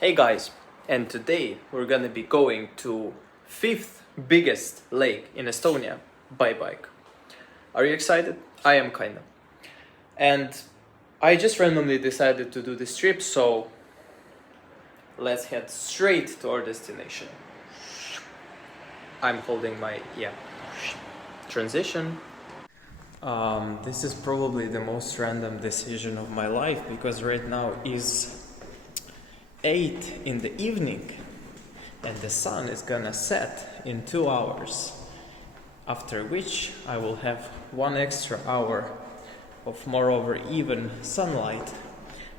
Hey guys, and today we're gonna be going to fifth biggest lake in Estonia by bike. Are you excited? I am kinda. And I just randomly decided to do this trip, so let's head straight to our destination. I'm holding my transition. This is probably the most random decision of my life because right now is 8 in the evening and the sun is gonna set in 2 hours, after which I will have 1 extra hour of moreover even sunlight,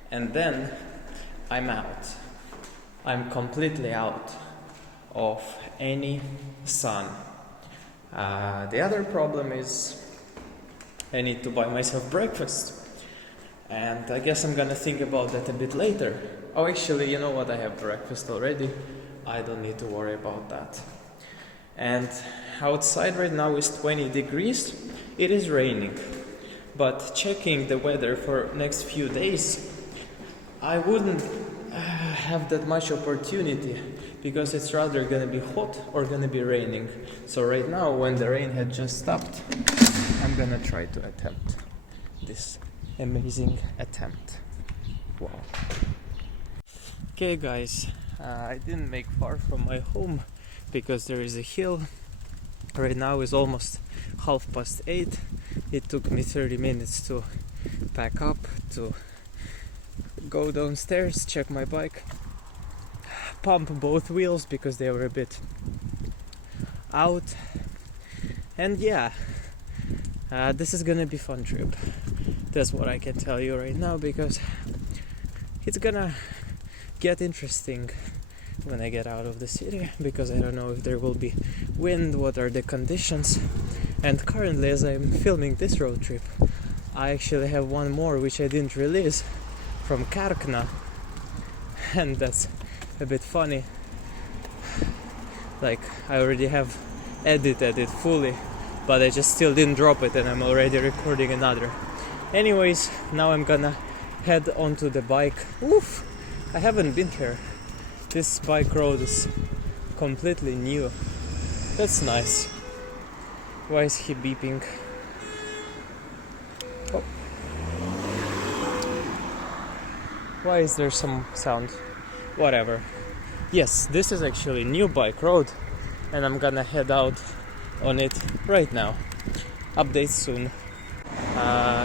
and then I'm out. I'm completely out of any sun. The other problem is I need to buy myself breakfast, and I guess I'm gonna think about that a bit later. Oh, actually, you know what? I have breakfast already. I don't need to worry about that. And outside right now is 20 degrees. It is raining. But checking the weather for next few days, I wouldn't have that much opportunity because it's rather gonna be hot or gonna be raining. So right now, when the rain had just stopped, I'm gonna try to attempt this amazing attempt. Wow. Okay guys, I didn't make far from my home because there is a hill. Right now is almost 8:30. It took me 30 minutes to pack up, to go downstairs, check my bike, pump both wheels because they were a bit out, and this is gonna be a fun trip. That's what I can tell you right now, because it's gonna get interesting when I get out of the city, because I don't know if there will be wind, what are the conditions. And currently, as I'm filming this road trip, I actually have one more which I didn't release from Karkna, and that's a bit funny. Like, I already have edited it fully, but I just still didn't drop it, and I'm already recording another. Anyways, now I'm gonna head onto the bike. Oof! I haven't been here. This bike road is completely new. That's nice. Why is he beeping? Oh. Why is there some sound? Whatever. Yes, this is actually new bike road, and I'm gonna head out on it right now. Updates soon.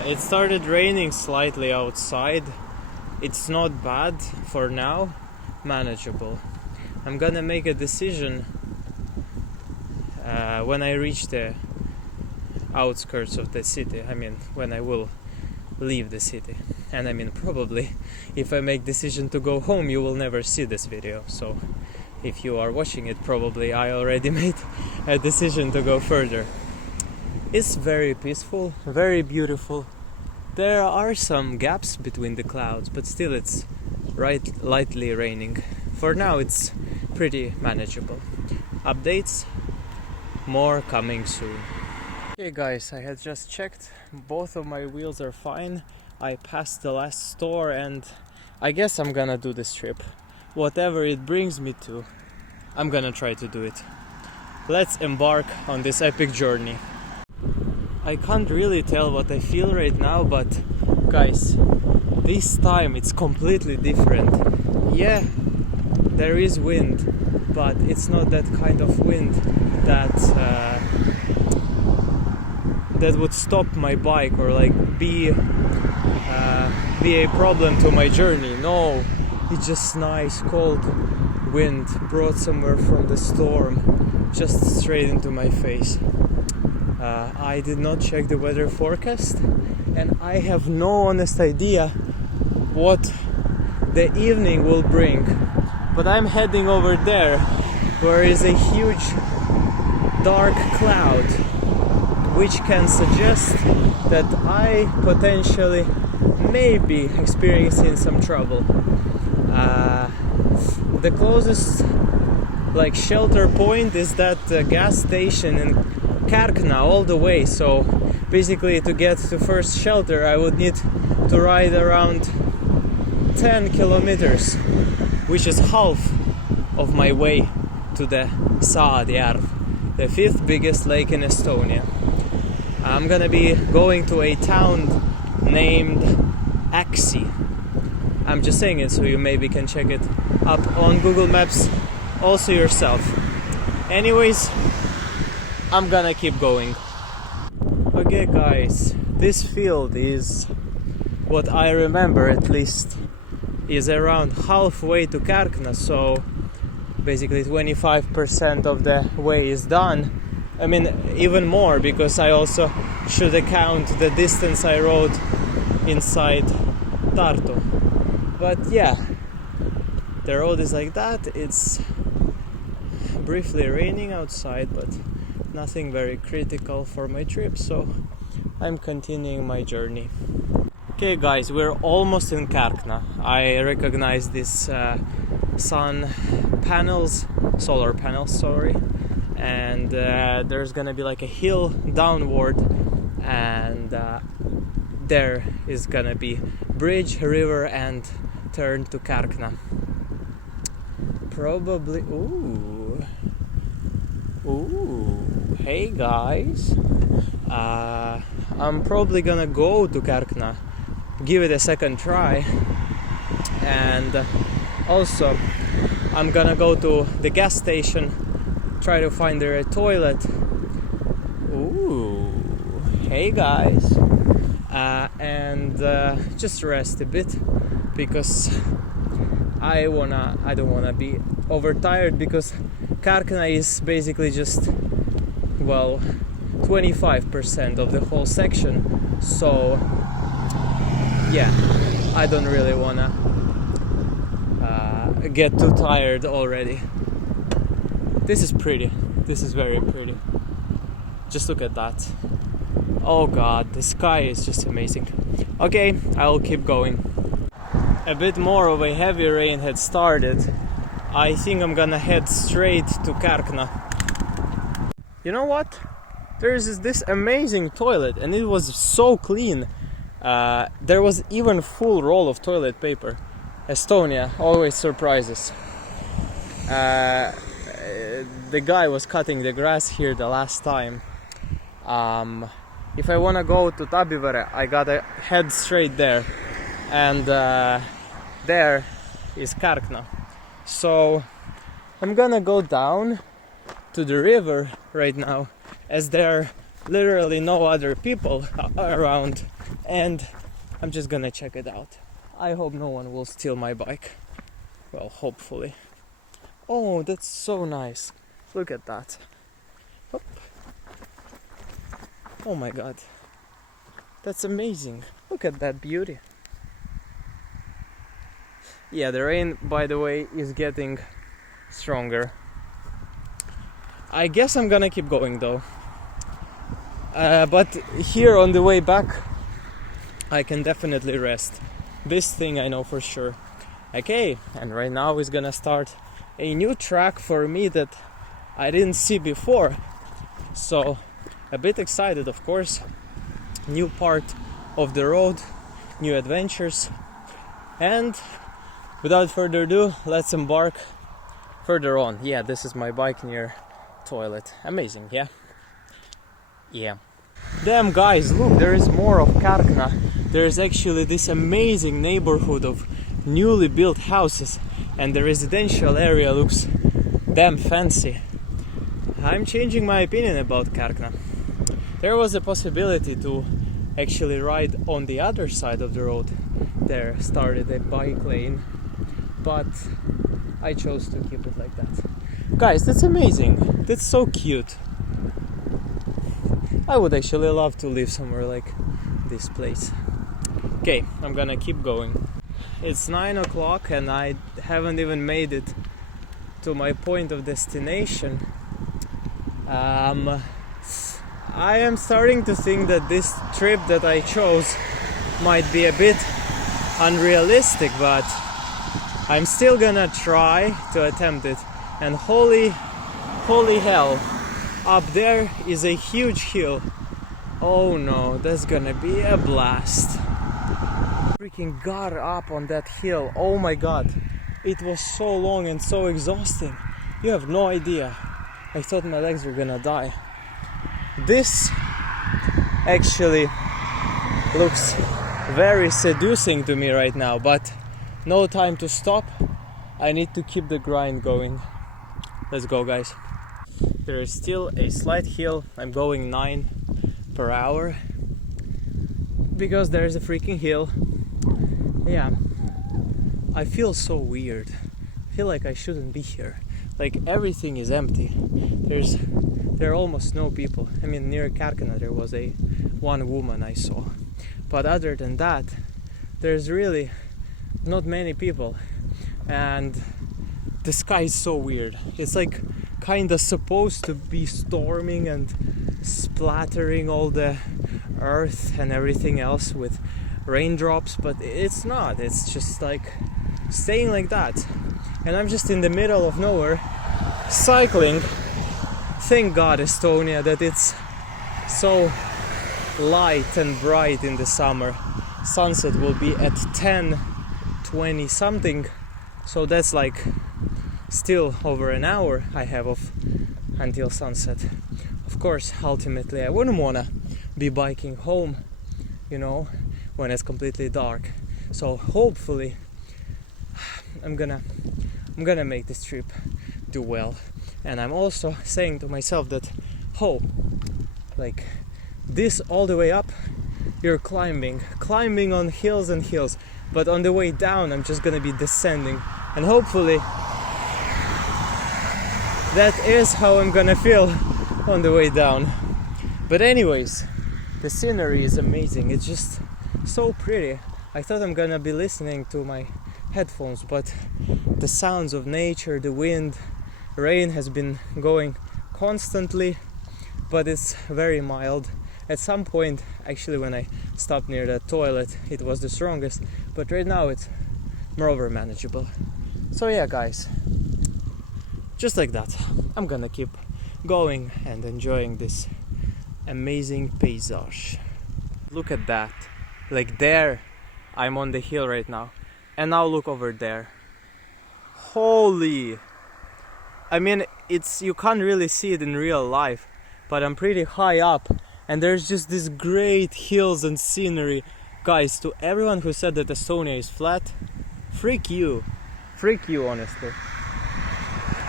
It started raining slightly outside. It's not bad for now, manageable. I'm gonna make a decision when I reach the outskirts of the city. I mean, when I will leave the city. And I mean, probably if I make decision to go home, you will never see this video. So if you are watching it, probably I already made a decision to go further. It's very peaceful, very beautiful. There are some gaps between the clouds, but still it's lightly raining. For now it's pretty manageable. Updates, more coming soon. Okay guys, I had just checked. Both of my wheels are fine. I passed the last store, and I guess I'm gonna do this trip. Whatever it brings me to, I'm gonna try to do it. Let's embark on this epic journey. I can't really tell what I feel right now, but guys, this time it's completely different. Yeah, there is wind, but it's not that kind of wind that would stop my bike or like be a problem to my journey. No, it's just nice cold wind brought somewhere from the storm, just straight into my face. I did not check the weather forecast, and I have no honest idea what the evening will bring. But I'm heading over there, where is a huge dark cloud, which can suggest that I potentially may be experiencing some trouble. The closest shelter point is that gas station in Karkna all the way, so basically to get to first shelter I would need to ride around 10 kilometers, which is half of my way to the Saarjärv, the 5th biggest lake in Estonia. I'm gonna be going to a town named Aksi. I'm just saying it so you maybe can check it up on Google Maps also yourself. Anyways, I'm gonna keep going. Okay guys, this field is, what I remember at least, is around halfway to Kärkna, so basically 25% of the way is done. I mean, even more, because I also should account the distance I rode inside Tartu. But yeah, the road is like that. It's briefly raining outside, but nothing very critical for my trip, so I'm continuing my journey. Okay guys, we're almost in Kärkna. I recognize these solar panels, sorry. And there's gonna be like a hill downward, and there is gonna be bridge, river, and turn to Kärkna. Probably. Ooh, hey guys, I'm probably gonna go to Kärkna, give it a second try, and also I'm gonna go to the gas station, try to find there a toilet. Ooh, hey guys, and just rest a bit, because I don't wanna be overtired, because Kärkna is basically just, well, 25% of the whole section, so yeah, I don't really wanna get too tired already. This is pretty. This is very pretty. Just look at that. Oh god, the sky is just amazing. Okay, I'll keep going. A bit more of a heavy rain had started. I think I'm gonna head straight to Kärkna. You know what? There's this amazing toilet, and it was so clean. There was even full roll of toilet paper. Estonia always surprises. The guy was cutting the grass here the last time. If I wanna go to Tabivere, I gotta head straight there, and there is Kärkna. So I'm gonna go down to the river right now, as there are literally no other people around, and I'm just gonna check it out. I hope no one will steal my bike. Well, hopefully. Oh, that's so nice. Look at that. Hop. Oh my god. That's amazing. Look at that beauty. Yeah, the rain, by the way, is getting stronger. I guess I'm gonna keep going though. But here on the way back, I can definitely rest. This thing I know for sure. Okay, and right now is gonna start a new track for me that I didn't see before. So, a bit excited, of course. New part of the road, new adventures. And without further ado, let's embark further on. Yeah, this is my bike near toilet. Amazing, yeah? Yeah. Damn guys, look, there is more of Kärkna. There is actually this amazing neighborhood of newly built houses, and the residential area looks damn fancy. I'm changing my opinion about Kärkna. There was a possibility to actually ride on the other side of the road. There started a bike lane, but I chose to keep it like that. Guys, that's amazing. That's so cute. I would actually love to live somewhere like this place. Okay, I'm gonna keep going. It's 9 o'clock and I haven't even made it to my point of destination. I am starting to think that this trip that I chose might be a bit unrealistic, but I'm still gonna try to attempt it. And holy hell, up there is a huge hill. Oh no, that's gonna be a blast. freaking got up on that hill. Oh my god, it was so long and so exhausting. You have no idea. I thought my legs were gonna die. This actually looks very seducing to me right now, but no time to stop. I need to keep the grind going. Let's go, guys. There is still a slight hill. I'm going 9 per hour because there is a freaking hill. Yeah, I feel so weird. I feel like I shouldn't be here. Like everything is empty. There are almost no people. I mean, near Karkana there was one woman I saw, but other than that, there's really not many people, and the sky is so weird. It's like kinda supposed to be storming and splattering all the earth and everything else with raindrops, but it's not. It's just like staying like that. And I'm just in the middle of nowhere cycling. Thank God, Estonia, that it's so light and bright in the summer. Sunset will be at 10:20 something, so that's like still over an hour I have until sunset. Of course, ultimately I wouldn't wanna be biking home, you know, when it's completely dark. So hopefully I'm gonna make this trip do well. And I'm also saying to myself that, like this all the way up, you're climbing on hills and hills, but on the way down I'm just gonna be descending, and hopefully that is how I'm gonna feel on the way down. But anyways, the scenery is amazing. It's just so pretty. I thought I'm gonna be listening to my headphones, but the sounds of nature, the wind, rain has been going constantly, but it's very mild. At some point, actually, when I stopped near the toilet, it was the strongest, but right now it's moreover manageable. So yeah, guys, just like that, I'm gonna keep going and enjoying this amazing paysage. Look at that. Like there, I'm on the hill right now, and now look over there. Holy! I mean, you can't really see it in real life, but I'm pretty high up, and there's just these great hills and scenery. Guys, to everyone who said that Estonia is flat, freak you, honestly.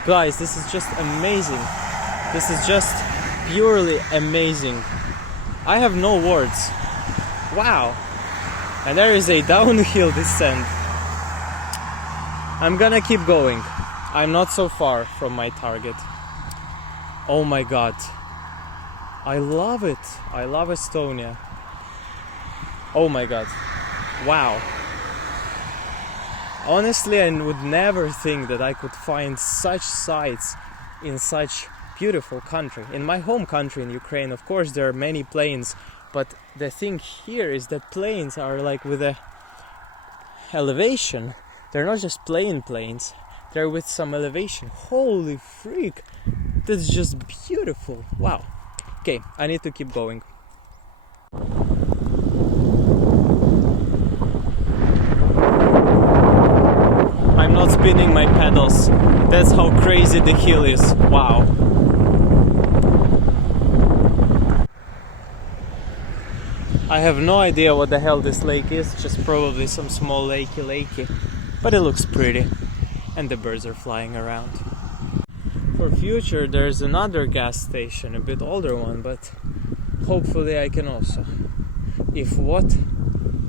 Guys, this is just amazing. This is just purely amazing. I have no words. Wow. And there is a downhill descent. I'm gonna keep going. I'm not so far from my target. Oh my god. I love it. I love Estonia. Oh my god. Wow. Honestly, I would never think that I could find such sights in such beautiful country. In my home country, in Ukraine, of course, there are many plains, but the thing here is that plains are like with a elevation. They're not just plain plains, they're with some elevation. Holy freak, that's just beautiful. Wow. Okay, I need to keep going. I'm not spinning my pedals. That's how crazy the hill is. Wow. I have no idea what the hell this lake is, just probably some small lakey, but it looks pretty, and the birds are flying around. For future, there's another gas station, a bit older one, but hopefully I can also, if what,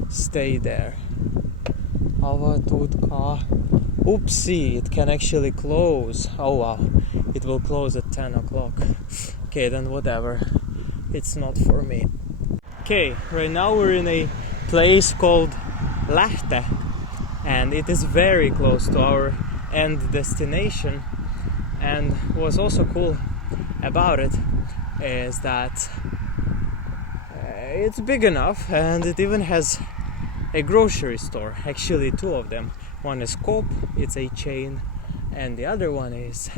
stay there. Oopsie, it can actually close. Oh wow, it will close at 10 o'clock. Okay, then whatever, it's not for me. Okay, right now we're in a place called Lahte, and it is very close to our end destination. And what's also cool about it is that it's big enough, and it even has a grocery store, actually two of them. One is Coop, it's a chain, and the other one is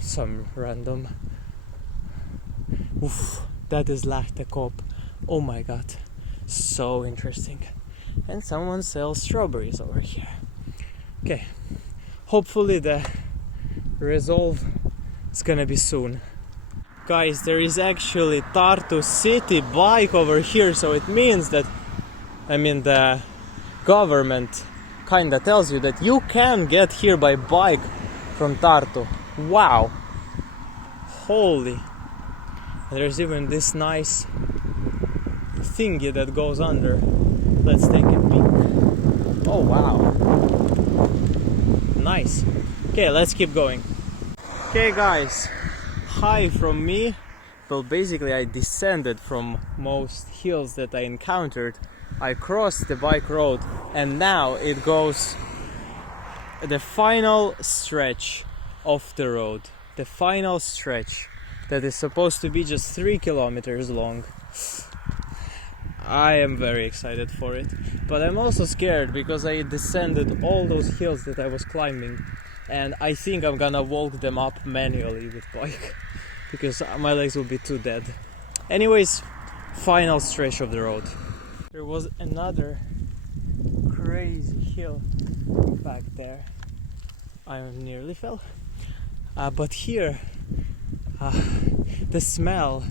some random. That is Lahte Coop. Oh my god, So interesting. And someone sells strawberries over here. Okay, hopefully the resolve is gonna be soon. Guys, there is actually Tartu city bike over here, so it means that, the government kinda tells you that you can get here by bike from Tartu. Wow! Holy! There's even this nice thingy that goes under. Let's take a peek. Oh wow! Nice! Okay, let's keep going. Okay guys, hi from me. Well, basically I descended from most hills that I encountered. I crossed the bike road and now it goes the final stretch of the road. The final stretch that is supposed to be just 3 kilometers long. I am very excited for it, but I'm also scared because I descended all those hills that I was climbing, and I think I'm gonna walk them up manually with bike because my legs will be too dead. Anyways, final stretch of the road. There was another crazy hill back there. I nearly fell. But here, the smell,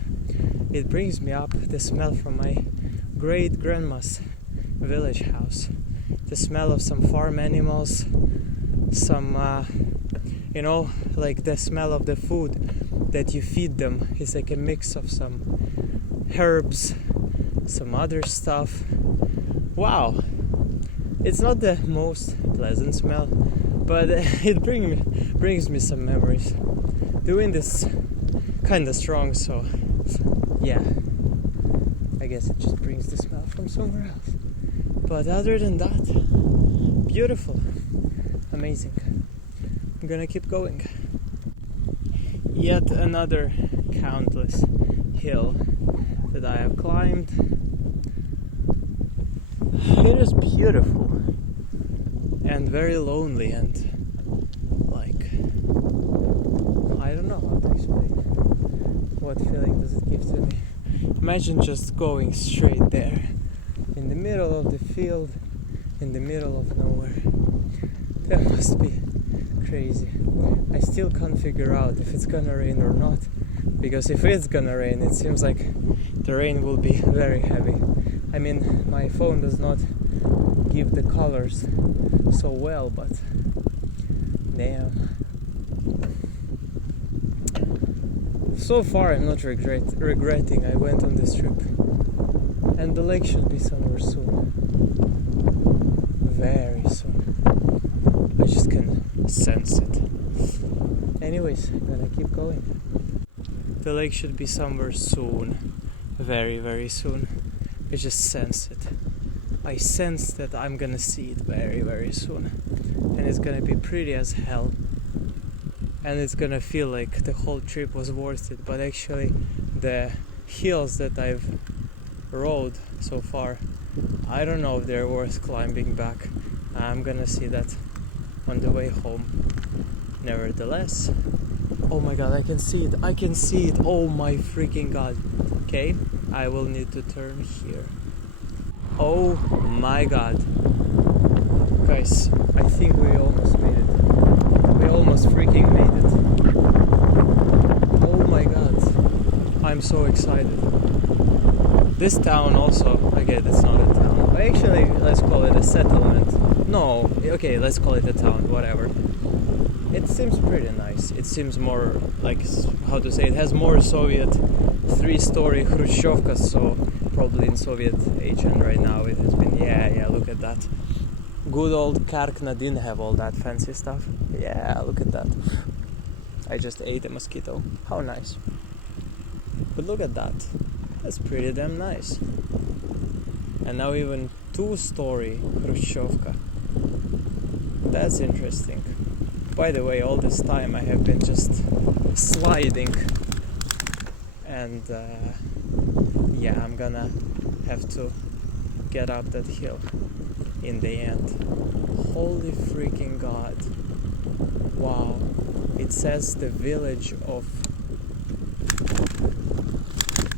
it brings me up, the smell from my great grandma's village house. The smell of some farm animals, some, like the smell of the food that you feed them. It's like a mix of some herbs, some other stuff. Wow! It's not the most pleasant smell, but it brings me some memories. The wind is kinda strong, so yeah, I guess it just brings the smell from somewhere else. But other than that, beautiful, amazing. I'm gonna keep going. Yet another countless hill that I have climbed. It is beautiful and very lonely, and like, I don't know how to explain. What feeling does it give to me? Imagine just going straight there in the middle of the field, in the middle of nowhere. That must be crazy. I still can't figure out if it's gonna rain or not, because if it's gonna rain, it seems like the rain will be very heavy. I mean, my phone does not give the colors so well, but damn. So far I'm not regretting I went on this trip, and the lake should be somewhere soon, very soon. I just can sense it. Anyways, I'm gonna keep going. The lake should be somewhere soon, very, very soon. I just sense it. I sense that I'm gonna see it very, very soon, and it's gonna be pretty as hell. And it's gonna feel like the whole trip was worth it. But actually, the hills that I've rode so far, I don't know if they're worth climbing back. I'm gonna see that on the way home. Nevertheless, oh my god, I can see it. I can see it. Oh my freaking god. Okay, I will need to turn here. Oh my god. Guys, I think we almost made it. We almost freaking made it. Oh my god. I'm so excited. This town also, again, it's not a town. Actually, let's call it a settlement. No, okay, let's call it a town, whatever. It seems pretty nice. It seems more like, how to say, it has more Soviet 3-story Khrushchevkas, so probably in Soviet age, and right now it has been, yeah, look at that. Good old Karkna didn't have all that fancy stuff. Yeah, look at that. I just ate a mosquito. How nice. But look at that. That's pretty damn nice. And now even 2-story Khrushchevka. That's interesting. By the way, all this time I have been just sliding. And yeah, I'm gonna have to get up that hill in the end. Holy freaking god. Wow. It says the village of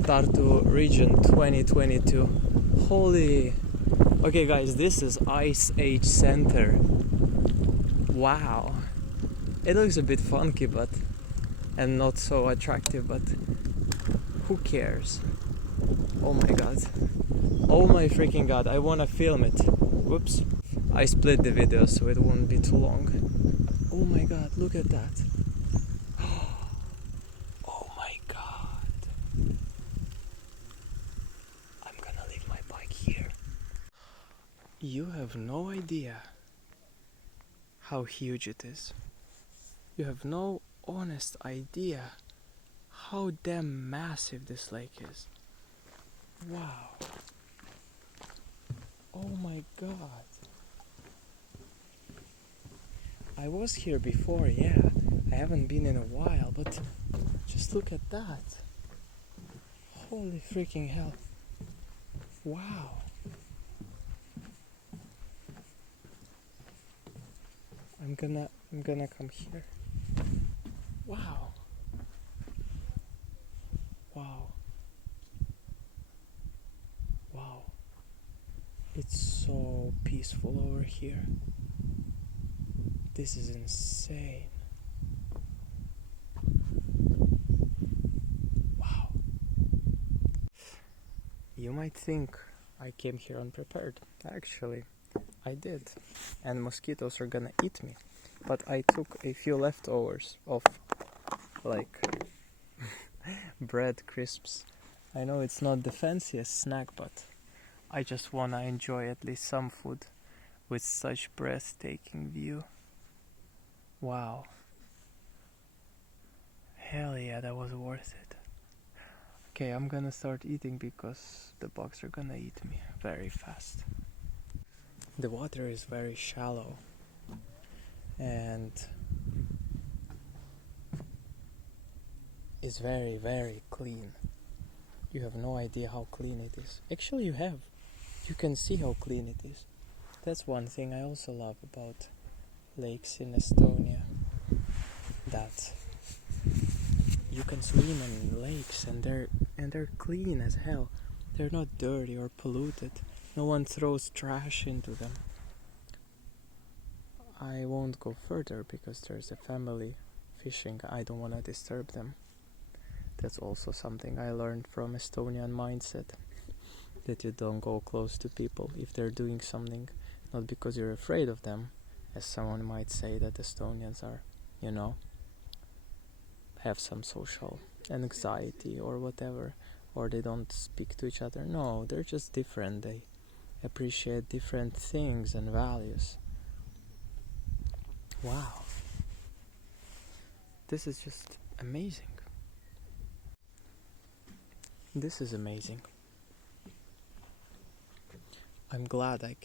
Tartu region 2022. Holy. Okay, guys, this is Ice Age Center. Wow. It looks a bit funky, but and not so attractive, but who cares? Oh my god. Oh my freaking god, I wanna film it. Whoops. I split the video so it won't be too long. Oh my god, look at that. Oh my god. I'm gonna leave my bike here. You have no idea how huge it is. You have no honest idea how damn massive this lake is. Wow. Oh my god. I was here before, yeah. I haven't been in a while, but just look at that. Holy freaking hell. Wow. I'm gonna come here. Wow. Wow. Wow. It's so peaceful over here. This is insane. Wow. You might think I came here unprepared. Actually, I did. And mosquitoes are gonna eat me. But I took a few leftovers of like bread crisps. I know it's not the fanciest snack, but I just wanna enjoy at least some food with such breathtaking view. Wow. Hell yeah, that was worth it. Okay, I'm gonna start eating because the bugs are gonna eat me very fast. The water is very shallow and is very, very clean. You have no idea how clean it is. Actually, you have. You can see how clean it is. That's one thing I also love about lakes in Estonia. That you can swim in lakes and they're clean as hell. They're not dirty or polluted. No one throws trash into them. I won't go further because there's a family fishing. I don't want to disturb them. That's also something I learned from Estonian mindset. That you don't go close to people if they're doing something. Not because you're afraid of them, as someone might say that Estonians are, have some social anxiety or whatever, or they don't speak to each other. No, they're just different. They appreciate different things and values. Wow. This is just amazing. This is amazing. I'm glad I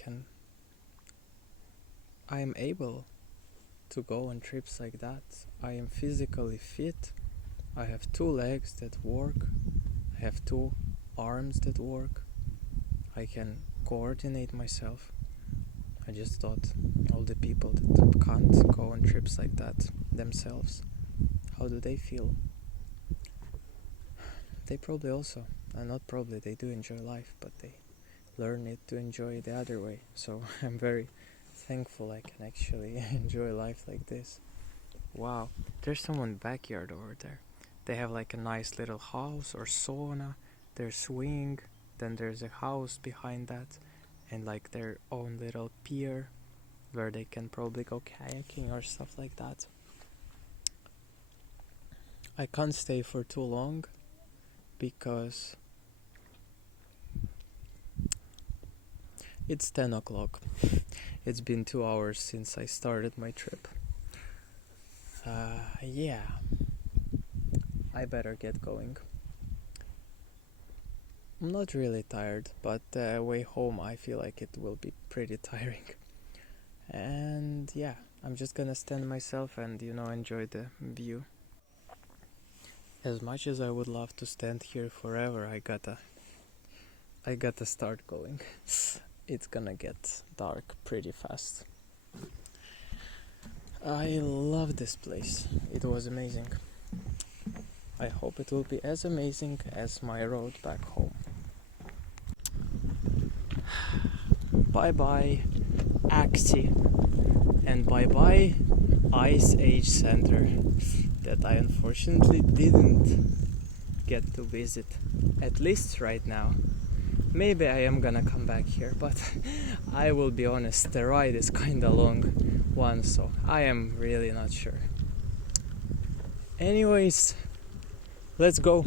am able to go on trips like that. I am physically fit. I have 2 legs that work. I have 2 arms that work. I can coordinate myself. I just thought all the people that can't go on trips like that themselves, how do they feel? They probably also, not probably, they do enjoy life, but they learn it to enjoy it the other way. So I'm very thankful I can actually enjoy life like this. Wow, there's someone's backyard over there. They have like a nice little house or sauna, their swing, then there's a house behind that, and like their own little pier where they can probably go kayaking or stuff like that. I can't stay for too long because it's 10 o'clock. It's been 2 hours since I started my trip. Yeah, I better get going. I'm not really tired, but way home I feel like it will be pretty tiring. And yeah, I'm just gonna stand myself and enjoy the view. As much as I would love to stand here forever, I gotta start going. It's gonna get dark pretty fast. I love this place. It was amazing. I hope it will be as amazing as my road back home. Bye bye Axie, and bye bye Ice Age Center that I unfortunately didn't get to visit, at least right now. Maybe I am gonna come back here, but I will be honest, the ride is kinda long one, so I am really not sure. Anyways, let's go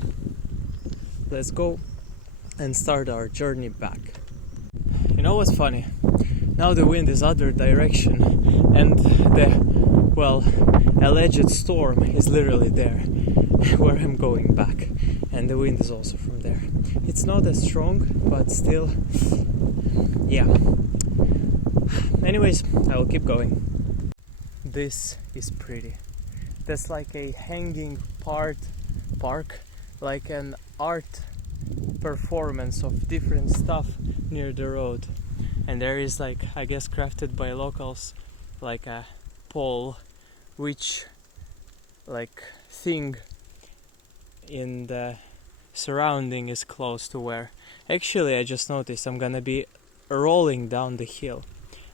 and start our journey back. You know what's funny? Now the wind is other direction, and the, well, alleged storm is literally there where I'm going back, and the wind is also from there. It's not as strong, but still, yeah. Anyways, I will keep going. This is pretty. That's like a hanging park, like an art performance of different stuff near the road. And there is, like, I guess crafted by locals, like a pole which, like, thing in the surrounding is close to where actually I just noticed I'm gonna be rolling down the hill,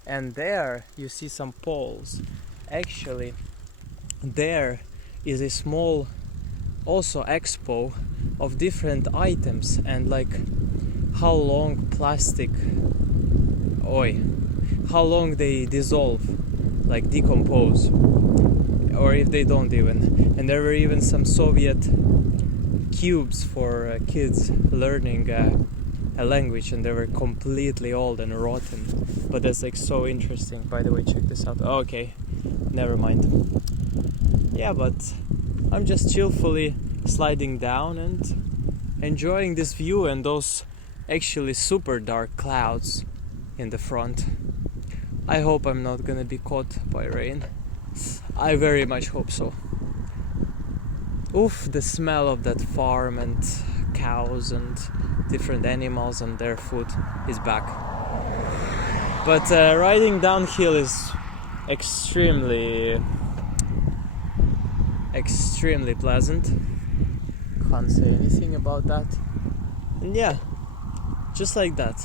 and there you see some poles. Actually there is a small also expo of different items, and like how long how long they dissolve, like decompose, or if they don't even. And there were even some Soviet cubes for kids learning a language, and they were completely old and rotten, but that's like so interesting. By the way, check this out. Okay, never mind. Yeah, but I'm just chillfully sliding down and enjoying this view and those actually super dark clouds in the front. I hope I'm not gonna be caught by rain. I very much hope so. Oof, the smell of that farm and cows and different animals and their food is back. But riding downhill is extremely pleasant. Can't say anything about that. And yeah, just like that,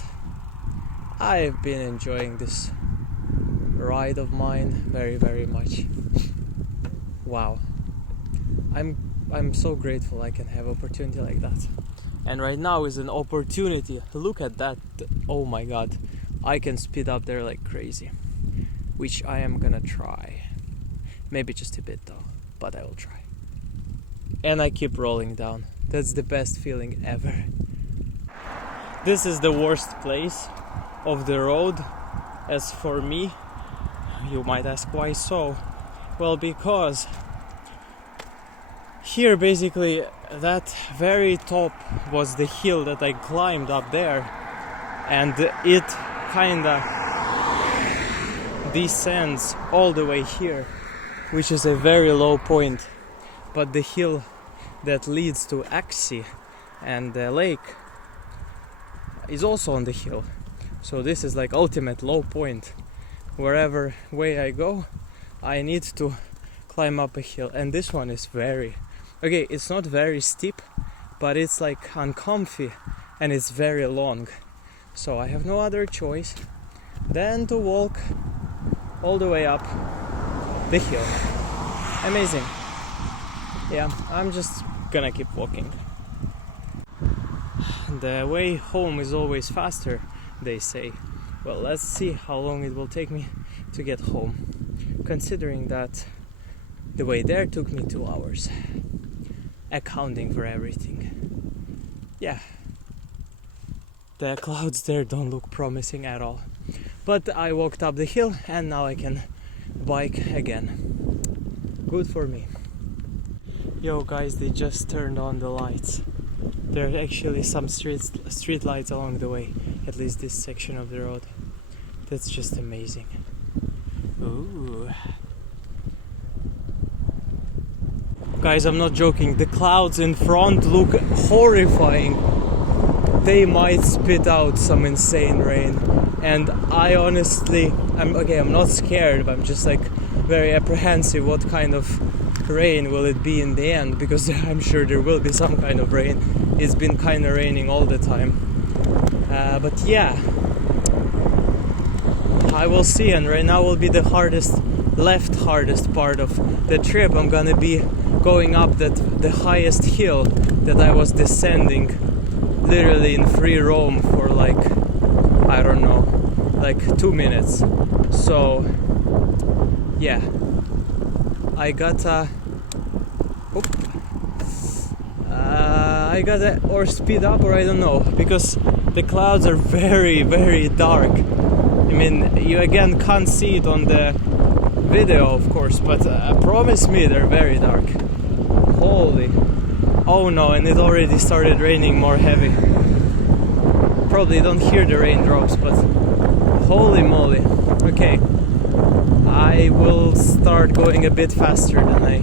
I've been enjoying this ride of mine very, very much. Wow, I'm so grateful I can have opportunity like that. And right now is an opportunity. Look at that. Oh my god, I can speed up there like crazy, which I am gonna try. Maybe just a bit though, but I will try. And I keep rolling down. That's the best feeling ever. This is the worst place of the road. As for me, you might ask why so. Well, because here basically that very top was the hill that I climbed up there, and it kinda descends all the way here, which is a very low point. But the hill that leads to Axie and the lake is also on the hill. So this is like ultimate low point. Wherever way I go, I need to climb up a hill. And this one is okay, it's not very steep, but it's like uncomfy and it's very long. So I have no other choice than to walk all the way up the hill. Amazing. Yeah, I'm just gonna keep walking. The way home is always faster, they say. Well, let's see how long it will take me to get home, considering that the way there took me 2 hours, accounting for everything. Yeah, the clouds there don't look promising at all. But I walked up the hill and now I can bike again. Good for me. Yo guys, they just turned on the lights. There are actually some street lights along the way, at least this section of the road. That's just amazing. Ooh. Guys, I'm not joking. The clouds in front look horrifying. They might spit out some insane rain. And I honestly, I'm not scared, but I'm just like very apprehensive what kind of rain will it be in the end, because I'm sure there will be some kind of rain. It's been kind of raining all the time. But yeah, I will see. And right now will be the hardest part of the trip. I'm gonna be going up the highest hill that I was descending literally in free roam for like, I don't know, like 2 minutes. So yeah, I gotta or speed up, or I don't know, because the clouds are very, very dark. I mean, you again can't see it on the video, of course, but promise me they're very dark. Holy, oh no, and it already started raining more heavy. Probably don't hear the raindrops, but holy moly. Okay, I will start going a bit faster than I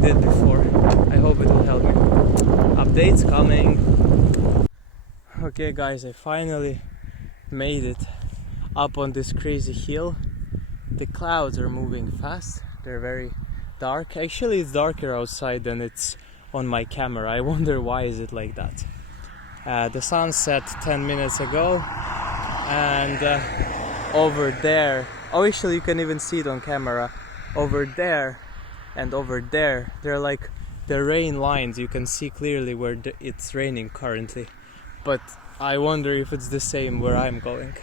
did before. I hope it will help me. Updates coming. Okay guys, I finally made it up on this crazy hill. The clouds are moving fast. They're very dark. Actually, it's darker outside than it's on my camera. I wonder why is it like that. The sun set 10 minutes ago, and over there, oh actually you can even see it on camera, over there and over there, they're like the rain lines. You can see clearly where it's raining currently, but I wonder if it's the same where I'm going.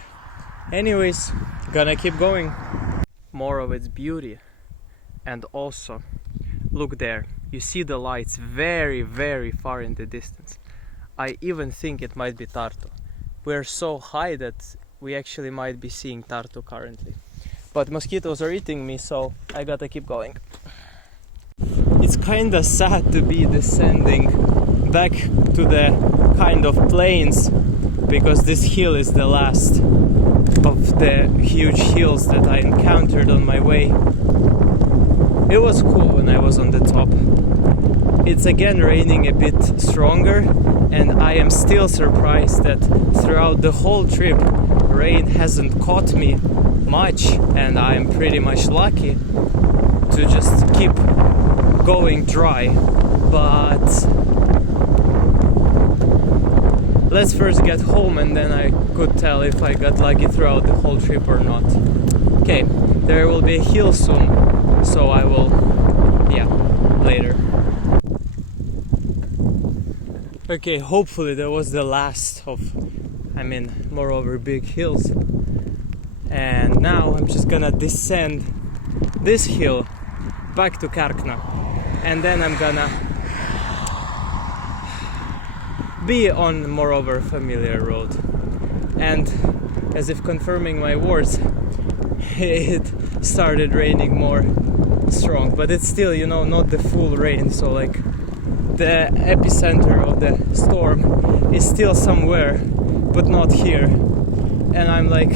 Anyways, gonna keep going. More of its beauty. And also, look there, you see the lights very, very far in the distance. I even think it might be Tartu. We're so high that we actually might be seeing Tartu currently. But mosquitoes are eating me, so I gotta keep going. It's kinda sad to be descending back to the kind of plains, because this hill is the last of the huge hills that I encountered on my way. It was cool when I was on the top. It's again raining a bit stronger, and I am still surprised that throughout the whole trip rain hasn't caught me much, and I'm pretty much lucky to just keep going dry. But let's first get home, and then I could tell if I got lucky throughout the whole trip or not. Okay, there will be a hill soon, so I will, yeah, later. Okay, hopefully that was the last of, moreover, big hills. And now I'm just gonna descend this hill back to Karkna, and then I'm gonna be on moreover familiar road. And as if confirming my words, it started raining more strong, but it's still, not the full rain, so like the epicenter of the storm is still somewhere, but not here. And I'm like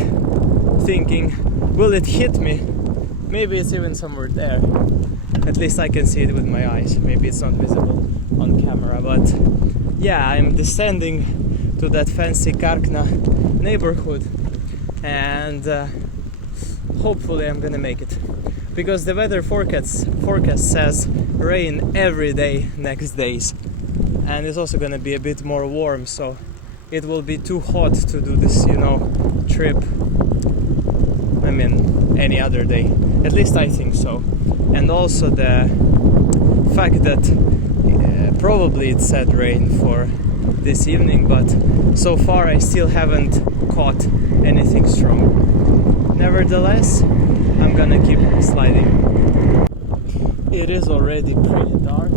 thinking, will it hit me? Maybe it's even somewhere there. At least I can see it with my eyes. Maybe it's not visible on camera, but yeah, I'm descending to that fancy Karkna neighborhood, and hopefully I'm gonna make it, because the weather forecast says rain every day next days, and it's also gonna be a bit more warm, so it will be too hot to do this, trip. Any other day. At least I think so. And also the fact that probably it said rain for this evening, but so far I still haven't caught anything strong. Nevertheless, I'm gonna keep sliding. It is already pretty dark.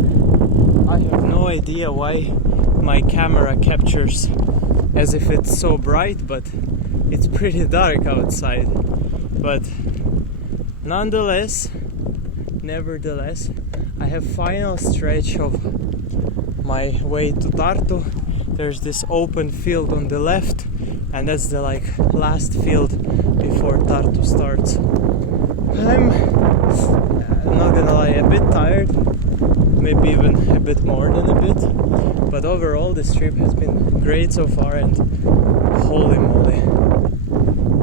I have no idea why my camera captures as if it's so bright, but it's pretty dark outside. But nevertheless, I have final stretch of my way to Tartu. There's this open field on the left, and that's the last field before Tartu starts. I'm not gonna lie, a bit tired, maybe even a bit more than a bit, but overall this trip has been great so far, and holy moly,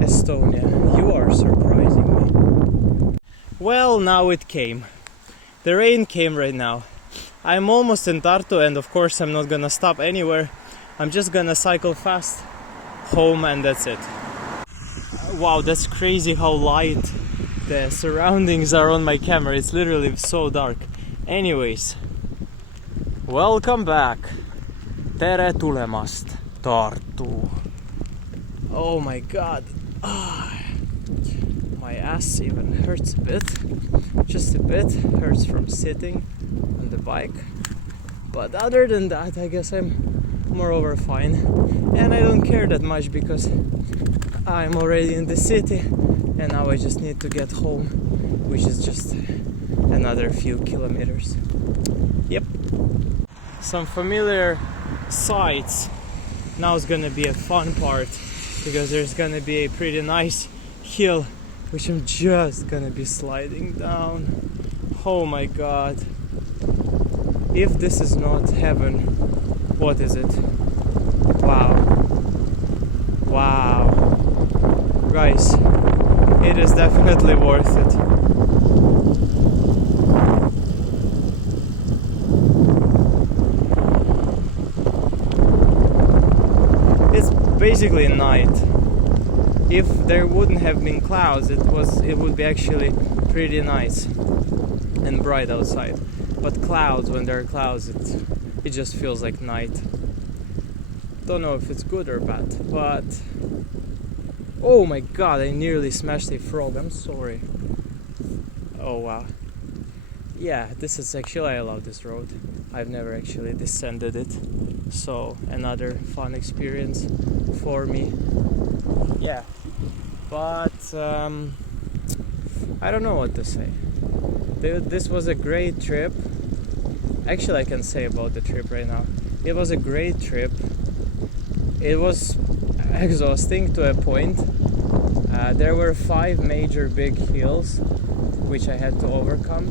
Estonia, you are surprising me. Well, now it came. The rain came right now. I'm almost in Tartu, and of course I'm not gonna stop anywhere. I'm just gonna cycle fast home, and that's it. Wow, that's crazy how light the surroundings are on my camera. It's literally so dark. Anyways, welcome back. Tere tulemast, Tartu. Oh my god. My ass even hurts a bit. Just a bit. Hurts from sitting on the bike. But other than that, I guess I'm moreover fine. And I don't care that much because I'm already in the city and now I just need to get home, which is just another few kilometers. Yep. Some familiar sights. Now it's gonna be a fun part because there's gonna be a pretty nice hill which I'm just gonna be sliding down. Oh my god. If this is not heaven, what is it? Wow. Wow. Guys, it is definitely worth it. It's basically night. If there wouldn't have been clouds, it would be actually pretty nice and bright outside. But clouds, when there are clouds, it just feels like night. Don't know if it's good or bad, but oh my god, I nearly smashed a frog. I'm sorry. Oh wow. Yeah, this is actually, I love this road. I've never actually descended it, so another fun experience for me. Yeah, but I don't know what to say. This was a great trip. Actually, I can say about the trip right now. It was a great trip. It was exhausting to a point. There were 5 major big hills which I had to overcome,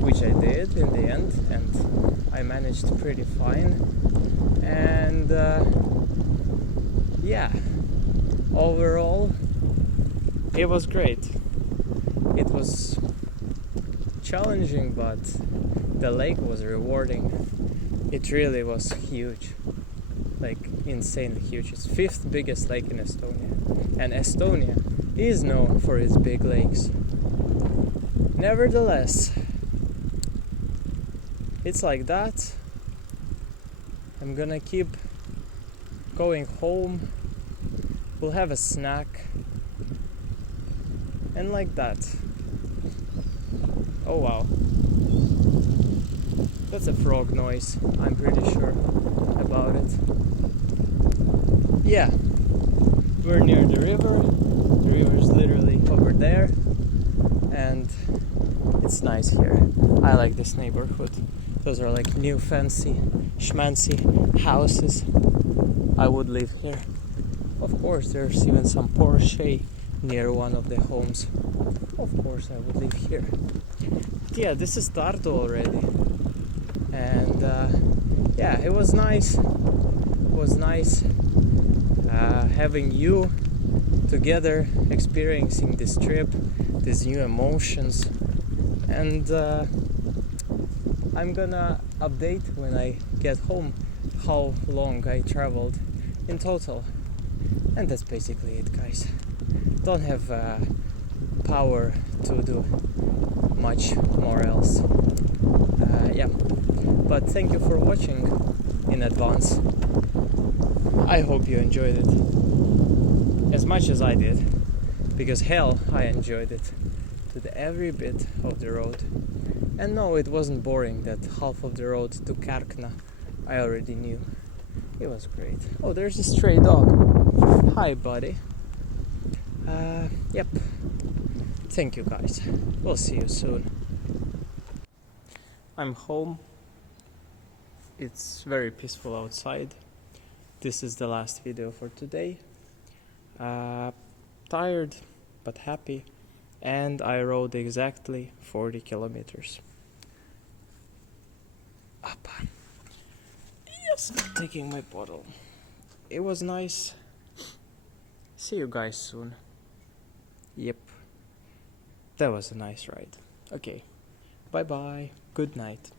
which I did in the end, and I managed pretty fine. And yeah, overall it was great. It was challenging, but the lake was rewarding. It really was huge, like insanely huge. It's 5th biggest lake in Estonia, and Estonia is known for its big lakes. Nevertheless, it's like that. I'm gonna keep going home. We'll have a snack, and like that. Oh wow, that's a frog noise, I'm pretty sure about it. Yeah, we're near the river. The river's literally over there, and it's nice here. I like this neighborhood. Those are like new fancy schmancy houses. I would live here. Of course, there's even some Porsche near one of the homes. Of course I would live here. Yeah, this is Tartu already. And yeah, it was nice. It was nice having you together, experiencing this trip, these new emotions. And I'm gonna update when I get home how long I traveled in total. And that's basically it, guys. Don't have power to do much more else. Yeah, but thank you for watching in advance. I hope you enjoyed it as much as I did, because hell, I enjoyed it to the every bit of the road. And no, it wasn't boring. That half of the road to Karkna I already knew. It was great. Oh, there's a stray dog. Hi, buddy. Yep. Thank you, guys. We'll see you soon. I'm home. It's very peaceful outside. This is the last video for today. Tired, but happy. And I rode exactly 40 kilometers. Up. Yes, I'm taking my bottle. It was nice. See you guys soon. Yep. That was a nice ride. Okay. Bye bye. Good night.